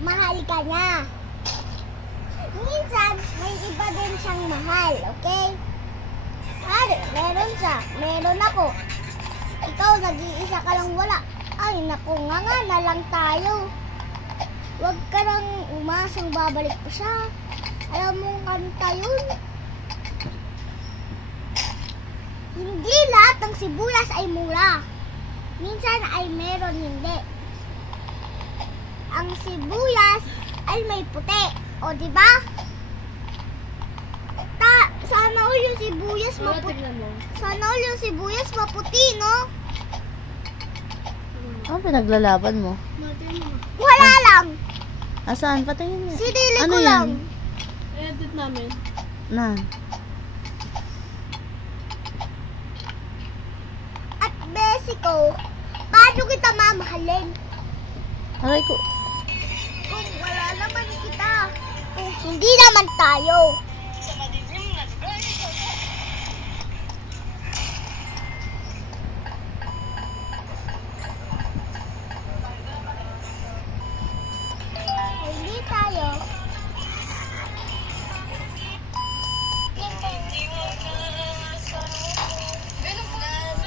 mahal ka niya. Minsan, may iba din siyang mahal, okay? Hari, meron siya, meron ako. Ikaw, nag-iisa ka lang wala. Ay, naku nga na lang tayo. Huwag ka nang umasang babalik pa siya. Alam mong kanta yun. Hindi lahat ng sibuyas ay mura. Minsan ay meron hindi. Ang sibuyas ay may puti. O, diba? Sana all yung sibuyas maputi. Sana all yung sibuyas maputi, no? Ano pinaglalaban mo? Wala lang. Asaan? Patingin mo. Sinili Ano ko yan? lang. I-edit namin. Na. At Mexico, paano kita mamahalin? Aray ko. Kung wala naman kita. Kung hindi naman tayo. Hindi tayo.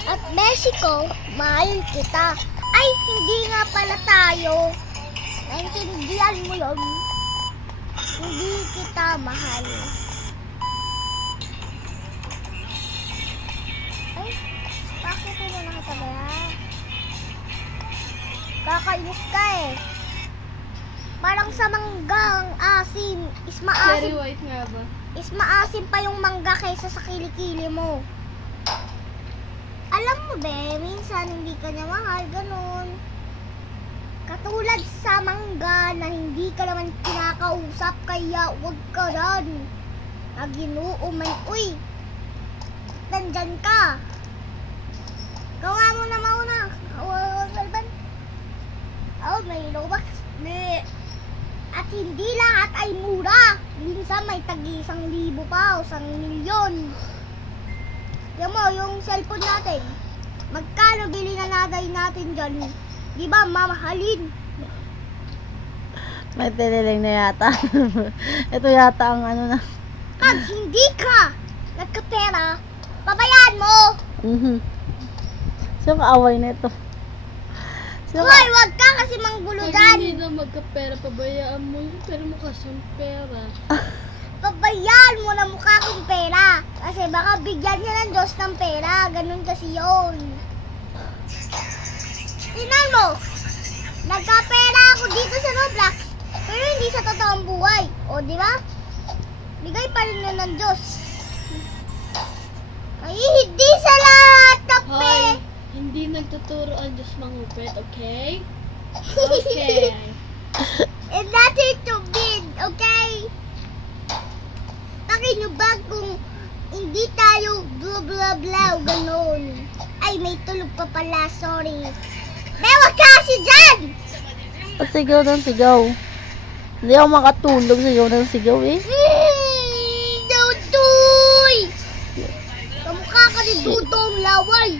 At Mexico, mahal kita. Ay, hindi nga pala tayo. Naintindihan mo yun? Hindi kita mahal. Ay, bakit mo nakatabaya? Kakainis ka eh. Parang sa manggang asim. Is Cherry maasim. white nga ba? Is maasim pa yung mangga kaysa sa kilikili mo. Alam mo be, minsan hindi ka niya mahal, ganun. Katulad sa mangga na hindi ka naman kinakausap, kaya huwag ka rin. Naginuuman, uy, nandyan ka. Gawa mo na mauna. Oh, may Robux. At hindi lahat ay mura. Minsan may tag-1,000 pa o 1,000,000. Yan mo, yung cellphone natin. Magkano bili na natin dyan? Di ba, mamahalin? May tiniling na yata. Ito yata ang ano na. Pag hindi ka nagkapera, pabayaan mo. Sino kaaway na ito? Hoy, wag ka kasi manggulo Pag dyan. hindi na magkapera, pabayaan mo yun. Pero mukha siyang pera. Pabayaan mo na mukha kong pera. Kasi baka bigyan niya ng Diyos ng pera. Ganun kasi yun. Tingnan mo. Nagkapera ako dito sa Roblox. Pero hindi sa totoong buhay. O, di ba? Bigay pa rin yun ng Diyos. Ay, hindi sa lahat ng Hoy, hindi nagtuturo ang Diyos mangupit, okay? Okay. And nothing to bid, okay? Bakit nyo ba kung hindi tayo blah blah blah ganon? Ay, may tulog pa pala, sorry. Bewag ka kasi dyan! Sigaw ng sigaw. Hindi ako makatulog. Sigaw ng sigaw eh. Dutoy! Kamukha ka ni Dudong Laway.